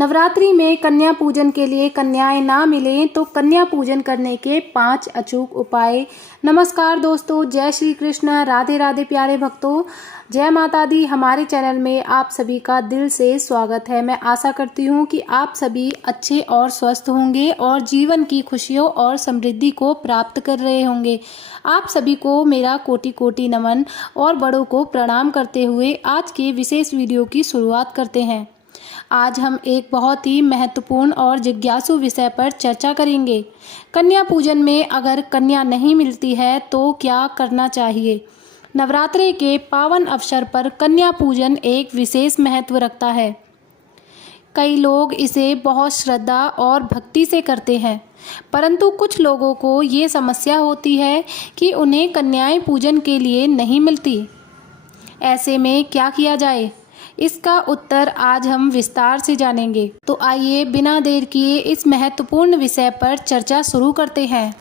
नवरात्रि में कन्या पूजन के लिए कन्याएं ना मिलें तो कन्या पूजन करने के 5 अचूक उपाय। नमस्कार दोस्तों, जय श्री कृष्ण, राधे राधे प्यारे भक्तों, जय माता दी। हमारे चैनल में आप सभी का दिल से स्वागत है। मैं आशा करती हूँ कि आप सभी अच्छे और स्वस्थ होंगे और जीवन की खुशियों और समृद्धि को प्राप्त कर रहे होंगे। आप सभी को मेरा कोटि कोटि नमन और बड़ों को प्रणाम करते हुए आज के विशेष वीडियो की शुरुआत करते हैं। आज हम एक बहुत ही महत्वपूर्ण और जिज्ञासु विषय पर चर्चा करेंगे। कन्या पूजन में अगर कन्या नहीं मिलती है तो क्या करना चाहिए। नवरात्रि के पावन अवसर पर कन्या पूजन एक विशेष महत्व रखता है। कई लोग इसे बहुत श्रद्धा और भक्ति से करते हैं, परंतु कुछ लोगों को ये समस्या होती है कि उन्हें कन्याएं पूजन के लिए नहीं मिलती। ऐसे में क्या किया जाए, इसका उत्तर आज हम विस्तार से जानेंगे। तो आइए बिना देर किए इस महत्वपूर्ण विषय पर चर्चा शुरू करते हैं।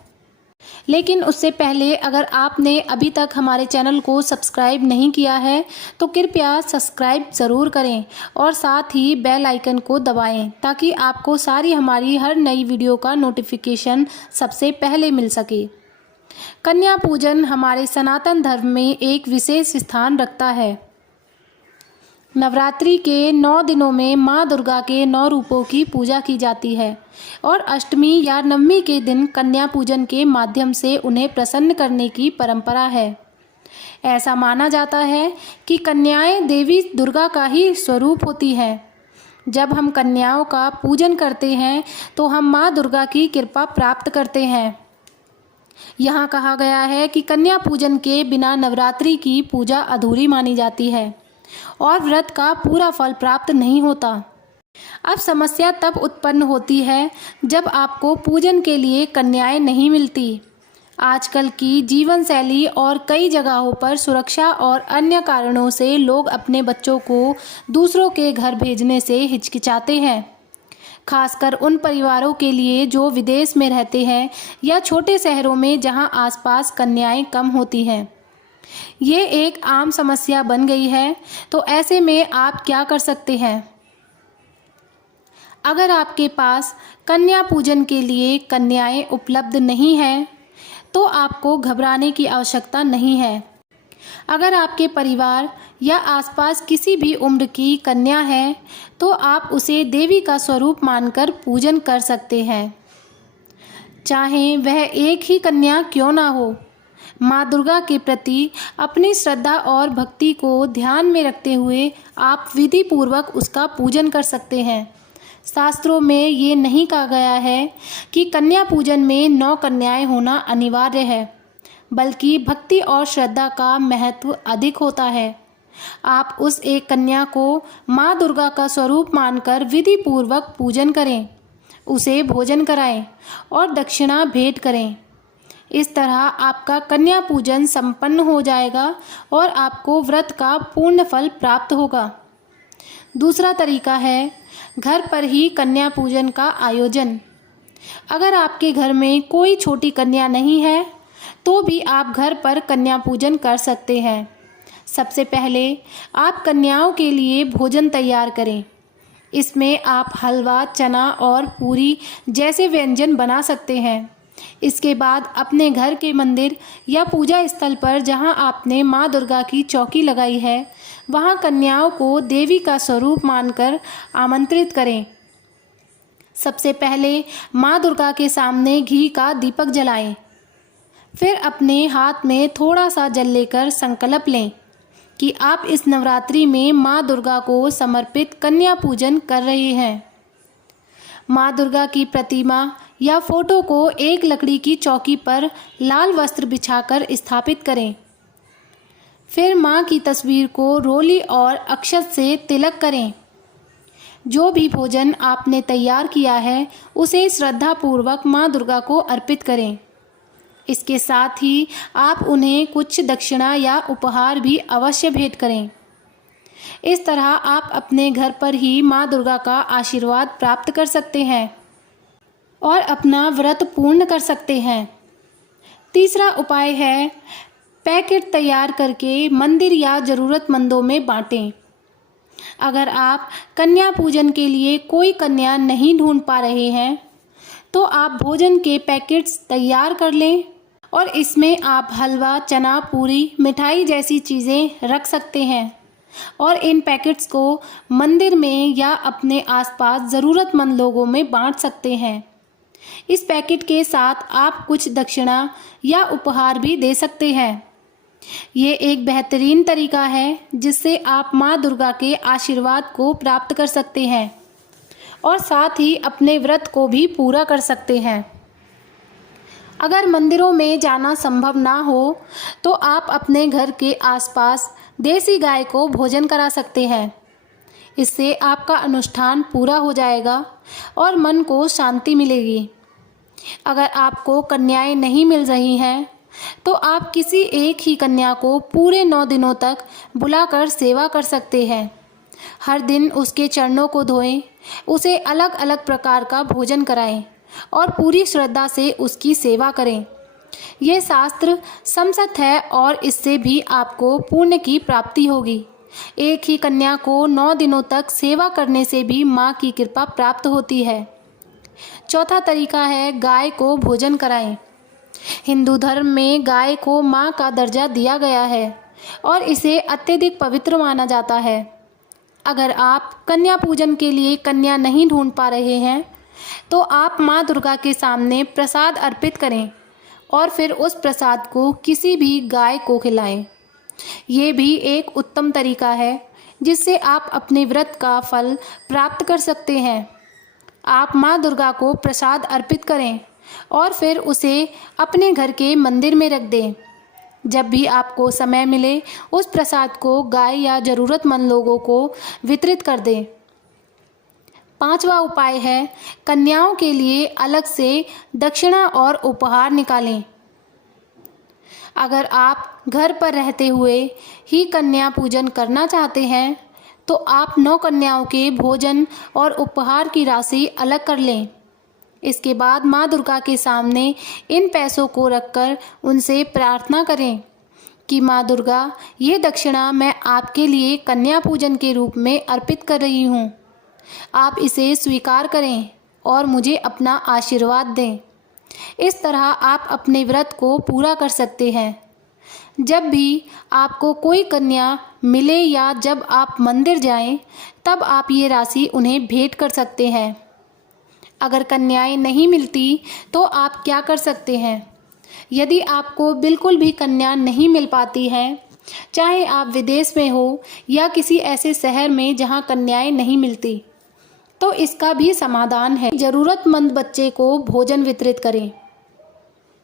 लेकिन उससे पहले अगर आपने अभी तक हमारे चैनल को सब्सक्राइब नहीं किया है तो कृपया सब्सक्राइब ज़रूर करें और साथ ही बेल आइकन को दबाएं ताकि आपको सारी हमारी हर नई वीडियो का नोटिफिकेशन सबसे पहले मिल सके। कन्या पूजन हमारे सनातन धर्म में एक विशेष स्थान रखता है। नवरात्रि के 9 दिनों में माँ दुर्गा के 9 रूपों की पूजा की जाती है और अष्टमी या नवमी के दिन कन्या पूजन के माध्यम से उन्हें प्रसन्न करने की परंपरा है। ऐसा माना जाता है कि कन्याएं देवी दुर्गा का ही स्वरूप होती हैं। जब हम कन्याओं का पूजन करते हैं तो हम माँ दुर्गा की कृपा प्राप्त करते हैं। यहाँ कहा गया है कि कन्या पूजन के बिना नवरात्रि की पूजा अधूरी मानी जाती है और व्रत का पूरा फल प्राप्त नहीं होता। अब समस्या तब उत्पन्न होती है जब आपको पूजन के लिए कन्याएं नहीं मिलती। आजकल की जीवन शैली और कई जगहों पर सुरक्षा और अन्य कारणों से लोग अपने बच्चों को दूसरों के घर भेजने से हिचकिचाते हैं। खासकर उन परिवारों के लिए जो विदेश में रहते हैं या छोटे शहरों में जहां आसपास कन्याएं कम होती हैं। ये एक आम समस्या बन गई है। तो ऐसे में आप क्या कर सकते हैं। अगर आपके पास कन्या पूजन के लिए कन्याएं उपलब्ध नहीं हैं तो आपको घबराने की आवश्यकता नहीं है। अगर आपके परिवार या आसपास किसी भी उम्र की कन्या है तो आप उसे देवी का स्वरूप मानकर पूजन कर सकते हैं, चाहे वह एक ही कन्या क्यों ना हो। माँ दुर्गा के प्रति अपनी श्रद्धा और भक्ति को ध्यान में रखते हुए आप विधि पूर्वक उसका पूजन कर सकते हैं। शास्त्रों में ये नहीं कहा गया है कि कन्या पूजन में 9 कन्याएं होना अनिवार्य है, बल्कि भक्ति और श्रद्धा का महत्व अधिक होता है। आप उस एक कन्या को माँ दुर्गा का स्वरूप मानकर विधि पूर्वक पूजन करें, उसे भोजन कराएं और दक्षिणा भेंट करें। इस तरह आपका कन्या पूजन संपन्न हो जाएगा और आपको व्रत का पूर्ण फल प्राप्त होगा। दूसरा तरीका है घर पर ही कन्या पूजन का आयोजन। अगर आपके घर में कोई छोटी कन्या नहीं है तो भी आप घर पर कन्या पूजन कर सकते हैं। सबसे पहले आप कन्याओं के लिए भोजन तैयार करें। इसमें आप हलवा, चना और पूरी जैसे व्यंजन बना सकते हैं। इसके बाद अपने घर के मंदिर या पूजा स्थल पर जहां आपने माँ दुर्गा की चौकी लगाई है वहां कन्याओं को देवी का स्वरूप मानकर आमंत्रित करें। सबसे पहले माँ दुर्गा के सामने घी का दीपक जलाएं। फिर अपने हाथ में थोड़ा सा जल लेकर संकल्प लें कि आप इस नवरात्रि में माँ दुर्गा को समर्पित कन्या पूजन कर रहे हैं। माँ दुर्गा की प्रतिमा या फोटो को एक लकड़ी की चौकी पर लाल वस्त्र बिछाकर स्थापित करें। फिर माँ की तस्वीर को रोली और अक्षत से तिलक करें। जो भी भोजन आपने तैयार किया है उसे श्रद्धापूर्वक माँ दुर्गा को अर्पित करें। इसके साथ ही आप उन्हें कुछ दक्षिणा या उपहार भी अवश्य भेंट करें। इस तरह आप अपने घर पर ही माँ दुर्गा का आशीर्वाद प्राप्त कर सकते हैं और अपना व्रत पूर्ण कर सकते हैं। तीसरा उपाय है पैकेट तैयार करके मंदिर या ज़रूरतमंदों में बांटें। अगर आप कन्या पूजन के लिए कोई कन्या नहीं ढूंढ पा रहे हैं तो आप भोजन के पैकेट्स तैयार कर लें और इसमें आप हलवा, चना, पूरी, मिठाई जैसी चीज़ें रख सकते हैं और इन पैकेट्स को मंदिर में या अपने आसपास ज़रूरतमंद लोगों में बांट सकते हैं। इस पैकेट के साथ आप कुछ दक्षिणा या उपहार भी दे सकते हैं। ये एक बेहतरीन तरीका है जिससे आप माँ दुर्गा के आशीर्वाद को प्राप्त कर सकते हैं और साथ ही अपने व्रत को भी पूरा कर सकते हैं। अगर मंदिरों में जाना संभव ना हो तो आप अपने घर के आसपास देसी गाय को भोजन करा सकते हैं। इससे आपका अनुष्ठान पूरा हो जाएगा और मन को शांति मिलेगी। अगर आपको कन्याएं नहीं मिल रही हैं तो आप किसी एक ही कन्या को पूरे 9 दिनों तक बुलाकर सेवा कर सकते हैं। हर दिन उसके चरणों को धोएं, उसे अलग अलग प्रकार का भोजन कराएं और पूरी श्रद्धा से उसकी सेवा करें। यह शास्त्र समसत है और इससे भी आपको पुण्य की प्राप्ति होगी। एक ही कन्या को 9 दिनों तक सेवा करने से भी माँ की कृपा प्राप्त होती है। चौथा तरीका है गाय को भोजन कराएं। हिंदू धर्म में गाय को माँ का दर्जा दिया गया है और इसे अत्यधिक पवित्र माना जाता है। अगर आप कन्या पूजन के लिए कन्या नहीं ढूंढ पा रहे हैं तो आप माँ दुर्गा के सामने प्रसाद अर्पित करें और फिर उस प्रसाद को किसी भी गाय को खिलाएं। ये भी एक उत्तम तरीका है जिससे आप अपने व्रत का फल प्राप्त कर सकते हैं। आप माँ दुर्गा को प्रसाद अर्पित करें और फिर उसे अपने घर के मंदिर में रख दें। जब भी आपको समय मिले उस प्रसाद को गाय या ज़रूरतमंद लोगों को वितरित कर दें। पांचवा उपाय है कन्याओं के लिए अलग से दक्षिणा और उपहार निकालें। अगर आप घर पर रहते हुए ही कन्या पूजन करना चाहते हैं तो आप 9 कन्याओं के भोजन और उपहार की राशि अलग कर लें। इसके बाद माँ दुर्गा के सामने इन पैसों को रखकर उनसे प्रार्थना करें कि माँ दुर्गा, ये दक्षिणा मैं आपके लिए कन्या पूजन के रूप में अर्पित कर रही हूँ। आप इसे स्वीकार करें और मुझे अपना आशीर्वाद दें। इस तरह आप अपने व्रत को पूरा कर सकते हैं। जब भी आपको कोई कन्या मिले या जब आप मंदिर जाएं, तब आप ये राशि उन्हें भेंट कर सकते हैं। अगर कन्याएं नहीं मिलती तो आप क्या कर सकते हैं? यदि आपको बिल्कुल भी कन्या नहीं मिल पाती है, चाहे आप विदेश में हो या किसी ऐसे शहर में जहां कन्याएं नहीं मिलती, तो इसका भी समाधान है। ज़रूरतमंद बच्चे को भोजन वितरित करें।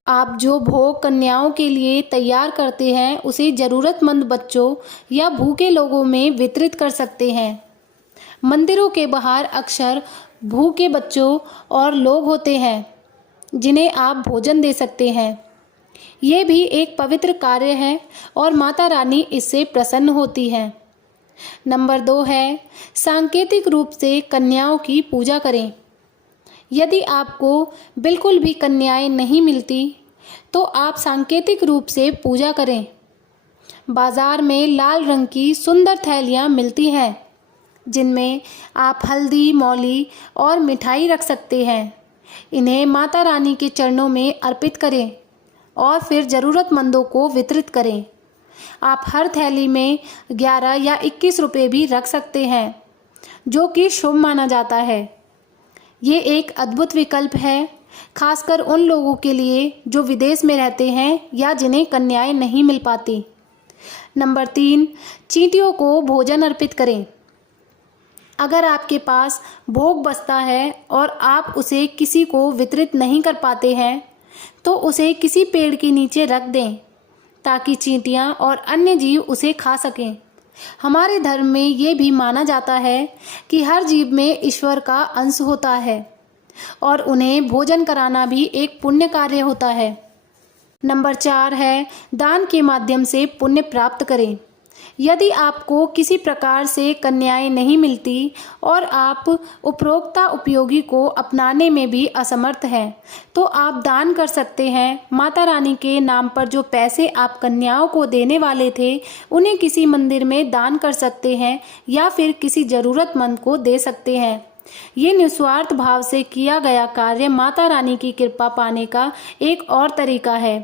आप जो भोग कन्याओं के लिए तैयार करते हैं उसे ज़रूरतमंद बच्चों या भूखे लोगों में वितरित कर सकते हैं। मंदिरों के बाहर अक्सर भूखे बच्चों और लोग होते हैं जिन्हें आप भोजन दे सकते हैं। ये भी एक पवित्र कार्य है और माता रानी इससे प्रसन्न होती है। नंबर 2 है सांकेतिक रूप से कन्याओं की पूजा करें। यदि आपको बिल्कुल भी कन्याएं नहीं मिलती तो आप सांकेतिक रूप से पूजा करें। बाज़ार में लाल रंग की सुंदर थैलियाँ मिलती हैं जिनमें आप हल्दी, मौली और मिठाई रख सकते हैं। इन्हें माता रानी के चरणों में अर्पित करें और फिर ज़रूरतमंदों को वितरित करें। आप हर थैली में 11 या 21 रुपये भी रख सकते हैं जो कि शुभ माना जाता है। ये एक अद्भुत विकल्प है, खासकर उन लोगों के लिए जो विदेश में रहते हैं या जिन्हें कन्याएं नहीं मिल पाती। नंबर 3, चींटियों को भोजन अर्पित करें। अगर आपके पास भोग बचता है और आप उसे किसी को वितरित नहीं कर पाते हैं तो उसे किसी पेड़ के नीचे रख दें ताकि चींटियां और अन्य जीव उसे खा सकें। हमारे धर्म में ये भी माना जाता है कि हर जीव में ईश्वर का अंश होता है और उन्हें भोजन कराना भी एक पुण्य कार्य होता है। नंबर 4 है दान के माध्यम से पुण्य प्राप्त करें। यदि आपको किसी प्रकार से कन्याएं नहीं मिलती और आप उपरोक्ता उपयोगी को अपनाने में भी असमर्थ हैं, तो आप दान कर सकते हैं। माता रानी के नाम पर जो पैसे आप कन्याओं को देने वाले थे, उन्हें किसी मंदिर में दान कर सकते हैं या फिर किसी ज़रूरतमंद को दे सकते हैं। ये निस्वार्थ भाव से किया गया कार्य माता रानी की कृपा पाने का एक और तरीका है।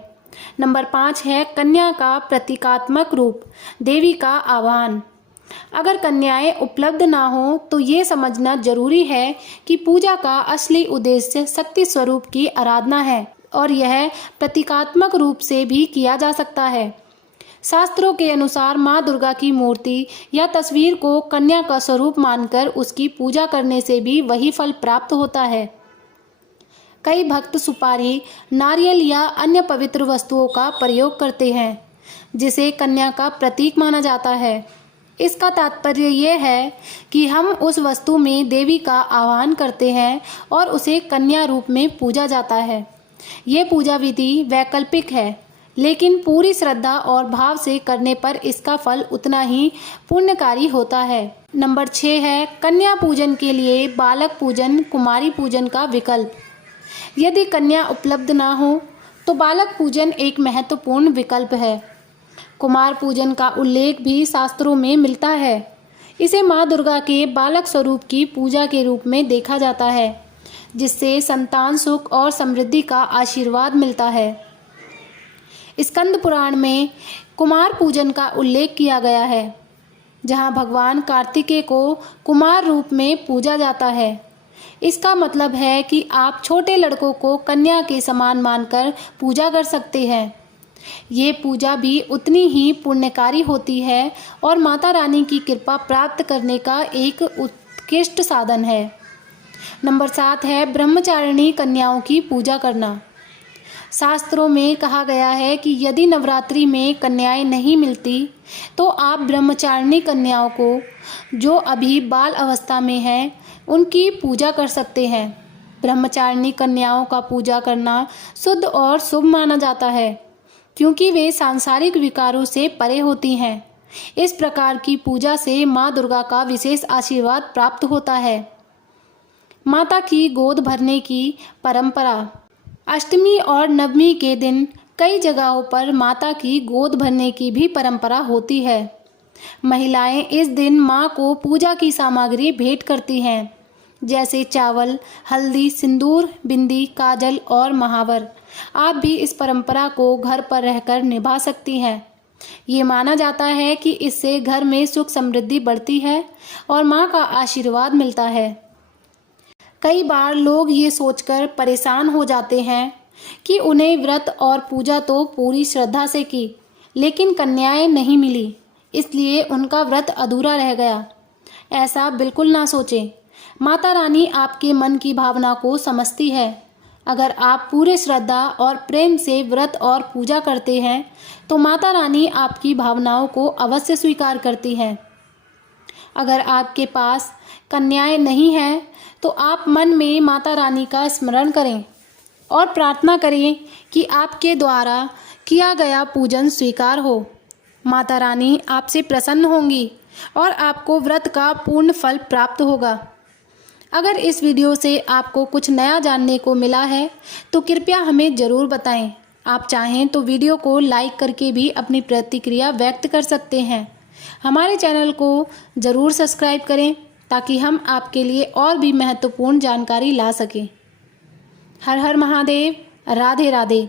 नंबर 5 है कन्या का प्रतीकात्मक रूप, देवी का आह्वान। अगर कन्याएं उपलब्ध ना हो तो ये समझना जरूरी है कि पूजा का असली उद्देश्य शक्ति स्वरूप की आराधना है और यह प्रतीकात्मक रूप से भी किया जा सकता है। शास्त्रों के अनुसार माँ दुर्गा की मूर्ति या तस्वीर को कन्या का स्वरूप मानकर उसकी पूजा करने से भी वही फल प्राप्त होता है। कई भक्त सुपारी, नारियल या अन्य पवित्र वस्तुओं का प्रयोग करते हैं, जिसे कन्या का प्रतीक माना जाता है। इसका तात्पर्य यह है कि हम उस वस्तु में देवी का आह्वान करते हैं और उसे कन्या रूप में पूजा जाता है। ये पूजा विधि वैकल्पिक है, लेकिन पूरी श्रद्धा और भाव से करने पर इसका फल उतना ही पुण्यकारी होता है। नंबर 6 है कन्या पूजन के लिए बालक पूजन, कुमारी पूजन का विकल्प। यदि कन्या उपलब्ध ना हो तो बालक पूजन एक महत्वपूर्ण विकल्प है। कुमार पूजन का उल्लेख भी शास्त्रों में मिलता है। इसे माँ दुर्गा के बालक स्वरूप की पूजा के रूप में देखा जाता है, जिससे संतान सुख और समृद्धि का आशीर्वाद मिलता है। स्कंद पुराण में कुमार पूजन का उल्लेख किया गया है, जहां भगवान कार्तिकेय को कुमार रूप में पूजा जाता है। इसका मतलब है कि आप छोटे लड़कों को कन्या के समान मानकर पूजा कर सकते हैं। ये पूजा भी उतनी ही पुण्यकारी होती है और माता रानी की कृपा प्राप्त करने का एक उत्कृष्ट साधन है। नंबर 7 है ब्रह्मचारिणी कन्याओं की पूजा करना। शास्त्रों में कहा गया है कि यदि नवरात्रि में कन्याएं नहीं मिलती तो आप ब्रह्मचारिणी कन्याओं को, जो अभी बाल अवस्था में हैं, उनकी पूजा कर सकते हैं। ब्रह्मचारिणी कन्याओं का पूजा करना शुद्ध और शुभ माना जाता है, क्योंकि वे सांसारिक विकारों से परे होती हैं। इस प्रकार की पूजा से माँ दुर्गा का विशेष आशीर्वाद प्राप्त होता है। माता की गोद भरने की परंपरा। अष्टमी और नवमी के दिन कई जगहों पर माता की गोद भरने की भी परंपरा होती है। महिलाएं इस दिन माँ को पूजा की सामग्री भेंट करती हैं, जैसे चावल, हल्दी, सिंदूर, बिंदी, काजल और महावर। आप भी इस परंपरा को घर पर रहकर निभा सकती हैं। ये माना जाता है कि इससे घर में सुख समृद्धि बढ़ती है और माँ का आशीर्वाद मिलता है। कई बार लोग ये सोचकर परेशान हो जाते हैं कि उन्हें व्रत और पूजा तो पूरी श्रद्धा से की, लेकिन कन्याएं नहीं मिली, इसलिए उनका व्रत अधूरा रह गया। ऐसा बिल्कुल ना सोचें। माता रानी आपके मन की भावना को समझती है। अगर आप पूरे श्रद्धा और प्रेम से व्रत और पूजा करते हैं तो माता रानी आपकी भावनाओं को अवश्य स्वीकार करती हैं। अगर आपके पास कन्याएं नहीं हैं तो आप मन में माता रानी का स्मरण करें और प्रार्थना करें कि आपके द्वारा किया गया पूजन स्वीकार हो। माता रानी आपसे प्रसन्न होंगी और आपको व्रत का पूर्ण फल प्राप्त होगा। अगर इस वीडियो से आपको कुछ नया जानने को मिला है तो कृपया हमें ज़रूर बताएं। आप चाहें तो वीडियो को लाइक करके भी अपनी प्रतिक्रिया व्यक्त कर सकते हैं। हमारे चैनल को ज़रूर सब्सक्राइब करें ताकि हम आपके लिए और भी महत्वपूर्ण जानकारी ला सकें। हर हर महादेव, राधे राधे।